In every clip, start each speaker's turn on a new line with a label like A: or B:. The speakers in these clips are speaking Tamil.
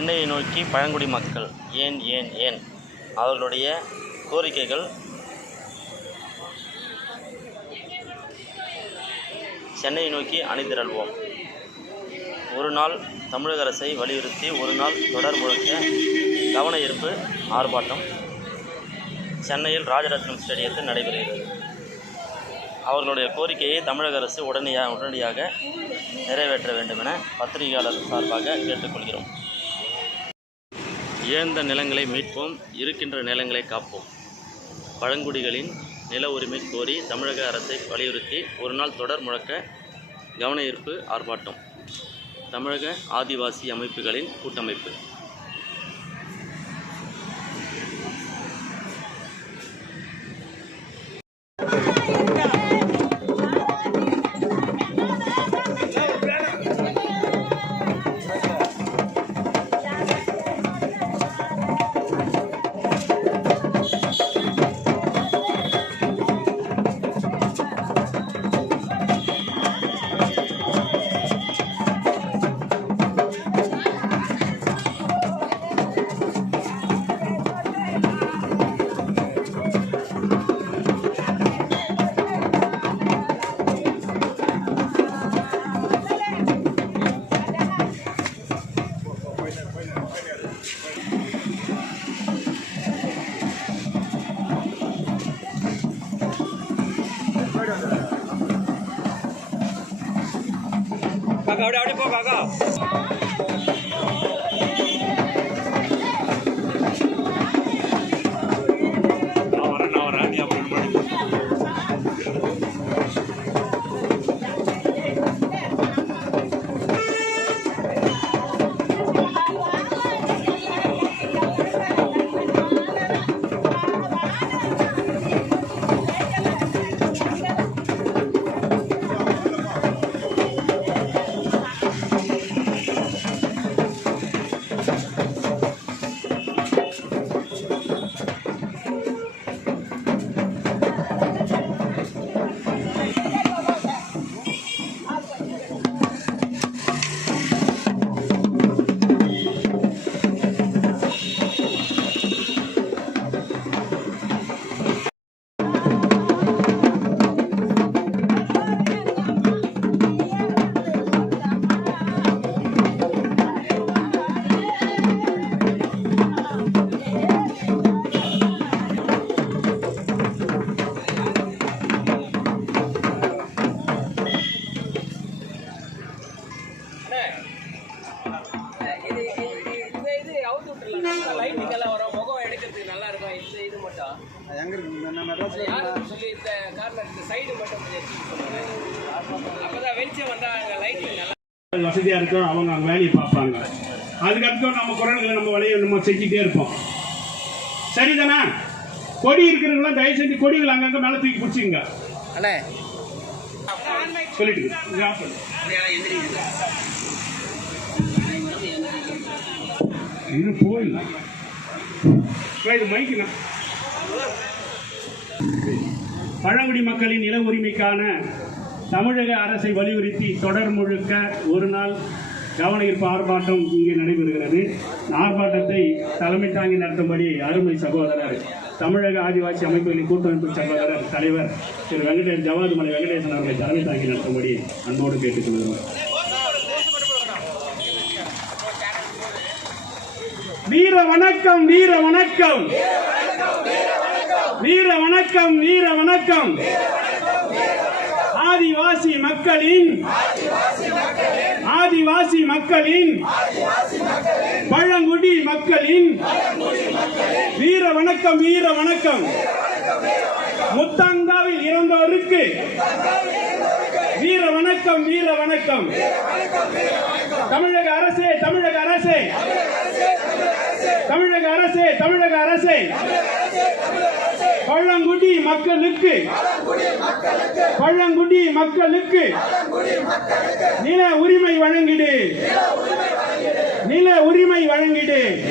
A: சென்னையை நோக்கி பழங்குடி மக்கள் ஏன் ஏன் ஏன்? அவர்களுடைய கோரிக்கைகள் சென்னையை நோக்கி அணிதிரள்வோம். ஒரு நாள் தமிழக அரசை வலியுறுத்தி ஒரு நாள் தொடர் முழக்க கவன ஈர்ப்பு ஆர்ப்பாட்டம் சென்னையில் ராஜரத்னம் ஸ்டேடியத்தில் நடைபெறுகிறது. அவர்களுடைய கோரிக்கையை தமிழக அரசு உடனடியாக உடனடியாக நிறைவேற்ற வேண்டும் என பத்திரிகையாளர் சார்பாக கேட்டுக்கொள்கிறோம். இழந்த நிலங்களை மீட்போம் இருக்கின்ற நிலங்களை காப்போம். பழங்குடிகளின் நில உரிமை கோரி தமிழக அரசை வலியுறுத்தி ஒரு நாள் தொடர் முழக்க கவன ஈர்ப்பு ஆர்ப்பாட்டம். தமிழக ஆதிவாசி அமைப்புகளின் கூட்டமைப்பு.
B: சொல்லி இந்த கார்னர் இந்த சைடு மட்டும் கொஞ்சம் change பண்ணுங்க. அப்பதான் வெளிச்சம் வந்தா அங்க லைட்டிங் நல்லா
C: வசதியா இருக்கும். அவங்க அவங்க வேலையை பார்ப்பாங்க. அதுக்கப்புறம் நம்ம குரல்களை நம்ம வலையை நம்ம செஞ்சுட்டே இருப்போம். சரிதானே? கொடி இருக்கிறவங்களாம் தயவு செஞ்சு கொடிகள் அங்கங்க மேல தூக்கி பிடிச்சிங்க
D: அண்ணே.
C: சொல்லிட்டு இங்க off பண்ணு. இது போயிடல இது மைக்குண்ணா பழங்குடி மக்களின் நில உரிமைக்கான தமிழக அரசை வலியுறுத்தி தொடர் முழுக்க ஒரு நாள் கவன ஈர்ப்பு ஆர்ப்பாட்டம் இங்கே நடைபெறுகிறது. ஆர்ப்பாட்டத்தை தலைமை தாங்கி நடத்தும்படி அருமை சகோதரர் தமிழக ஆதிவாசி அமைப்புகளின் கூட்டமைப்பு சகோதரர் தலைவர் திரு வெங்கடேஷ் ஜவாதுமலை வெங்கடேசன் அவர்களை தலைமை தாங்கி நடத்தும்படி அன்போடு கேட்டுக்கொள்கிறோம். வீர வணக்கம் வீர வணக்கம். வீர வணக்கம் வீர வணக்கம். ஆதிவாசி மக்களின் ஆதிவாசி மக்களின் பழங்குடி மக்களின் வீர வணக்கம் வீர வணக்கம். முத்தங்காவில் இறந்தோருக்கு வீர வணக்கம் வீர வணக்கம். தமிழக அரசே தமிழக அரசே. தமிழக அரசே தமிழக அரசே. பழங்குடி மக்களுக்கு. பழங்குடி மக்களுக்கு. நில உரிமை வழங்கிடு. நில உரிமை வழங்கிடு.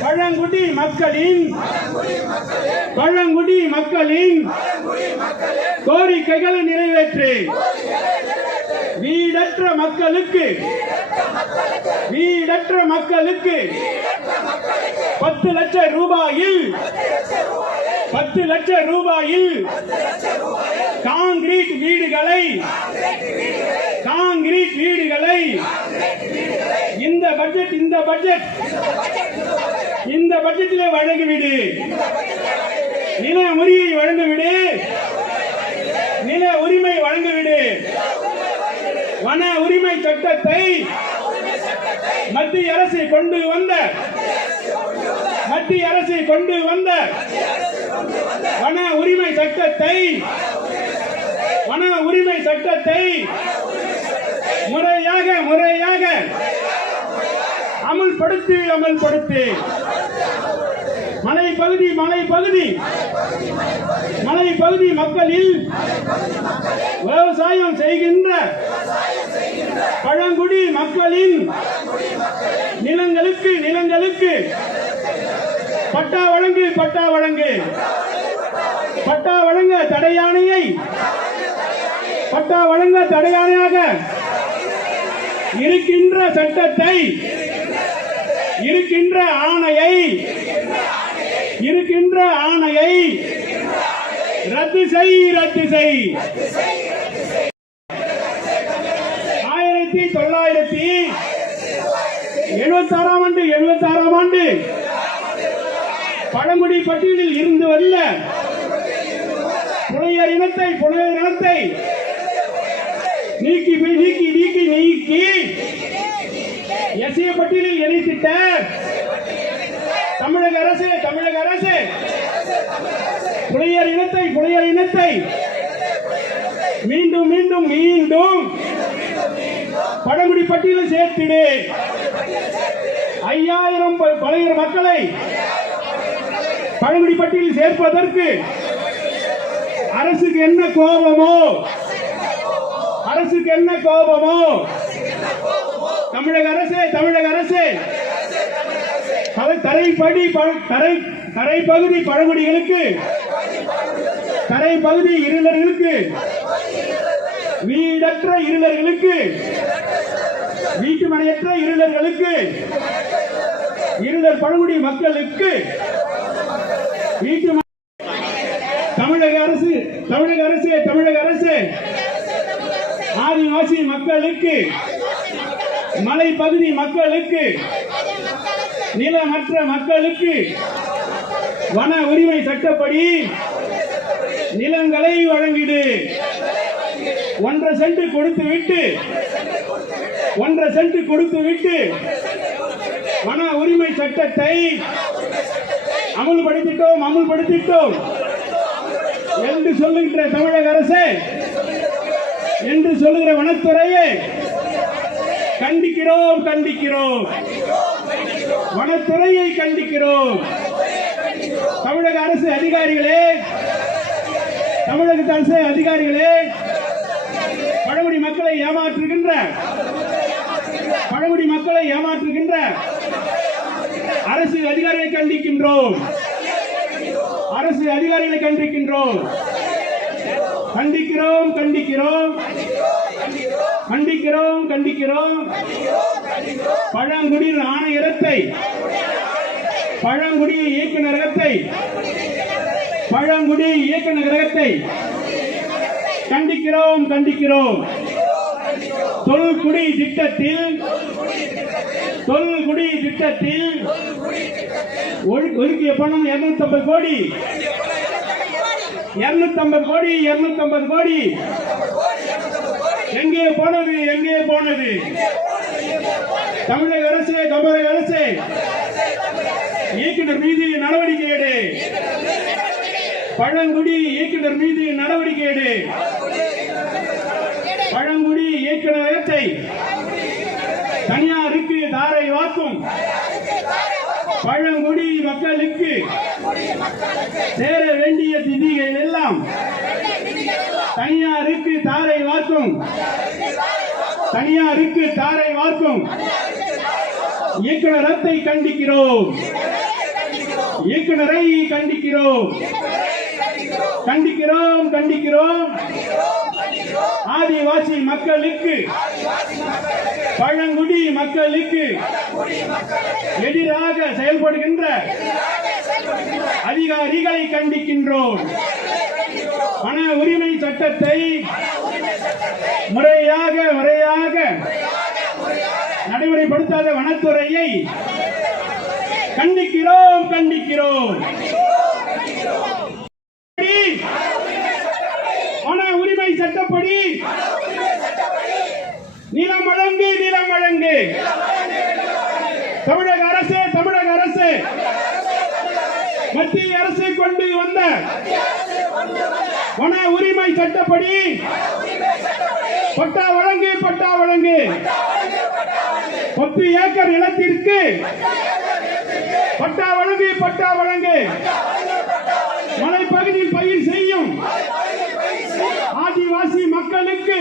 C: பழங்குடி மக்களின். பழங்குடி மக்களின். கோரிக்கைகளை நிறைவேற்று. வீடற்ற மக்களுக்கு. வீடற்ற மக்களுக்கு. பத்து லட்சம் ரூபாயில். பத்து லட்சம் ரூபாயில் காங்கிரீட் வீடுகளை காங்கிரீட் வீடுகளை இந்த பட்ஜெட் இந்த பட்ஜெட் இந்த பட்ஜெட்டில் வழங்கிவிடு. நில உரிமை வழங்கிவிடு. நில உரிமை வழங்கிவிடு. வன உரிமை சட்டத்தை மத்திய அரசு கொண்டு வந்த மத்திய அரசு கொண்டு வந்த வன உரிமை சட்டத்தை வன உரிமை சட்டத்தை முறையாக முறையாக அமல்படுத்தி அமல்படுத்தி. மலை பகுதி மலை பகுதி மலை பகுதி மக்களில் விவசாயம் செய்கின்ற பழங்குடி மக்களின் நிலங்களுக்கு நிலங்களுக்கு பட்டா வழங்கு பட்டா வழங்கு. பட்டா வழங்க தடையானையை பட்டா வழங்க தடையானையாக இருக்கின்ற சட்டத்தை இருக்கின்ற ஆணையை இருக்கின்ற ஆணையை ரத்து செய் ரத்து செய். ஆயிரத்தி தொள்ளாயிரத்தி எழுபத்தி ஆறாம் ஆண்டு எழுபத்தி ஆறாம் ஆண்டு பழங்குடி பட்டியலில் இருந்து வந்த புனையர் இனத்தை புனையர் இனத்தை நீக்கி நீக்கி நீக்கி நீக்கி எஸ்ஏ பட்டியலில் இணைத்திட்ட தமிழக அரசு தமிழக அரசு புனையர் இனத்தை புனையர் இனத்தை மீண்டும் மீண்டும் மீண்டும் பழங்குடி பட்டியலில் சேர்த்திடு. ஐயாயிரம் ப- பழைய மக்களை பழங்குடி பட்டியலில் சேர்ப்பதற்கு அரசுக்கு என்ன கோபமோ? அரசுக்கு என்ன கோபமோ? தமிழக அரசு தமிழக அரசு. தரைப்படி தரை தரை பகுதி பழங்குடிகளுக்கு தரை பகுதி இருளர்களுக்கு வீடற்ற இருளர்களுக்கு வீட்டு மனையற்ற இருளர்களுக்கு இருளர் பழங்குடி மக்களுக்கு வீட்டு தமிழக அரசு தமிழக அரசு தமிழக அரசு. ஆதிவாசி மக்களுக்கு மலை பகுதி மக்களுக்கு நிலமற்ற மக்களுக்கு வன உரிமை சட்டப்படி நிலங்களை வழங்கிடு. ஒன்றரை சென்ட் கொடுத்து விட்டு ஒன்றரை சென்ட் கொடுத்து விட்டு வன உரிமை சட்டத்தை அமுல்படுத்திட்டோம் அமுல்படுத்திட்டோம். என்று சொல்லுகின்ற தமிழக அரசு என்று சொல்லுகிற வனத்துறையை கண்டிக்கிறோம் கண்டிக்கிறோம். வனத்துறையை கண்டிக்கிறோம். தமிழக அரசு அதிகாரிகளே தமிழக அரசு அதிகாரிகளே பழங்குடி மக்களை ஏமாற்றுகின்ற பழங்குடி மக்களை ஏமாற்றுகின்ற அரசு அதிகாரிகளை கண்டிக்கின்றோம். அரசு அதிகாரிகளை கண்டிக்கின்றோம். கண்டிக்கிறோம் கண்டிக்கிறோம். கண்டிக்கிறோம் கண்டிக்கிறோம். பழங்குடியில் ஆணையரத்தை பழங்குடி இயக்குநரகத்தை பழங்குடி இயக்குநரகத்தை கண்டிக்கிறோம் கண்டிக்கிறோம். தொல்குடி திட்டத்தில் தொல்குடி திட்டத்தில் ஒதுக்கிய பணம் இருநூத்தி ஐம்பது கோடி. இருநூத்தி ஐம்பது கோடி. இருநூத்தி ஐம்பது கோடி. எங்கே போனது எங்கே போனது? தமிழக அரசு தமிழக அரசு. இயக்குனர் மீது நடவடிக்கை எடு. பழங்குடி இயக்குனர் மீது நடவடிக்கை எடு. பழங்குடி இயக்குநரகத்தை காக்கும் பழங்குடி மக்களுக்கு சேர வேண்டிய நிதிகள் எல்லாம் தனியாருக்கு தாரை வார்க்கும். தனியாருக்கு தாரை வார்க்கும். இயக்குநரத்தை கண்டிக்கிறோம். இயக்குனரை கண்டிக்கிறோம். கண்டிக்கிறோம் கண்டிக்கிறோம். ஆதிவாசி மக்களுக்கு பழங்குடி மக்களுக்கு எதிராக செயல்படுகின்ற அதிகாரிகளை கண்டிக்கின்றோம். மன உரிமை சட்டத்தை முறையாக முறையாக நடைமுறைப்படுத்தாத வனத்துறையை கண்டிக்கிறோம் கண்டிக்கிறோம். வன உரிமை சட்டப்படி நிலம் வழங்கு நிலம் வழங்கு தமிழக அரசு தமிழக அரசு. மத்திய அரசு கொண்டு வந்த வன உரிமை சட்டப்படி பட்டா வழங்கு பட்டா வழங்கு. பத்து ஏக்கர் நிலத்திற்கு பட்டா வழங்கு பட்டா வழங்கு. மலைப்பகுதியில் பயிர் செய்யும் ஆதிவாசி மக்களுக்கு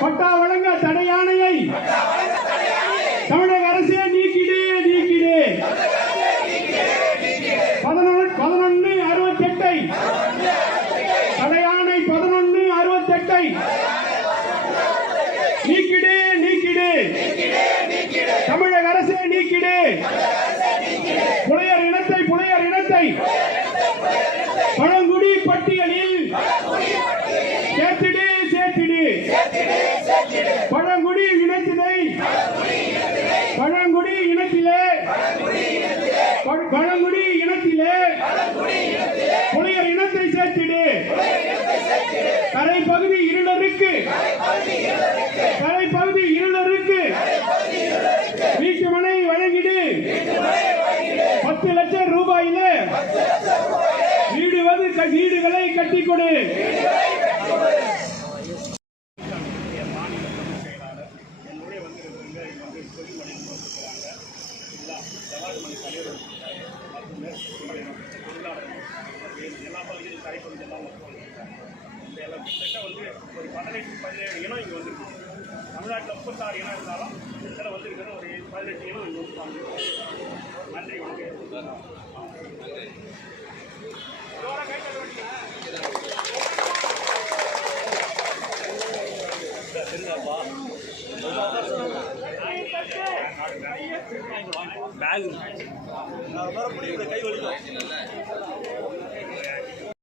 C: பட்டா வழங்க தடையானையை தமிழக அரசே நீக்கிடு நீக்கிடு பதினொன்று பதினொன்று அறுபத்தெட்டை தடையானை பதினொன்று அறுபத்தெட்டை நீக்கிடு நீக்கிடு தமிழக அரசே நீக்கிடு புலையர் இனத்தை புலையர் இனத்தை பழங்குடி பட்டியலில் சேர்த்திடு சேர்த்திடு பழங்குடி இனத்தினை பழங்குடி இனத்திலே பழ- பழங்குடி இனத்திலே புலையர் இனத்தை சேர்த்திடு கரை பகுதி இருளருக்கு கரை பகுதி இருளருக்கு வீட்டு மனை வழங்கிடு பத்து லட்சம் ரூபாயில வீடு வந்து க- வீடுகளை கட்டி கொடு
E: எல்லா பகுதியிலும் கரைப்பகுதி எல்லாம் மக்கள் இந்த எல்லாம் கிட்டத்தட்ட வந்து ஒரு பதினெட்டு பதினேழு இனம் இங்கே வந்துருக்கு தமிழ்நாட்டில் முப்பத்தாறு இனம் இருந்தாலும் இதில் வந்திருக்கிற ஒரு பதினெட்டு இனம் இங்கே வந்து. நன்றி வணக்கம். பேக் கை வலிக்கும்.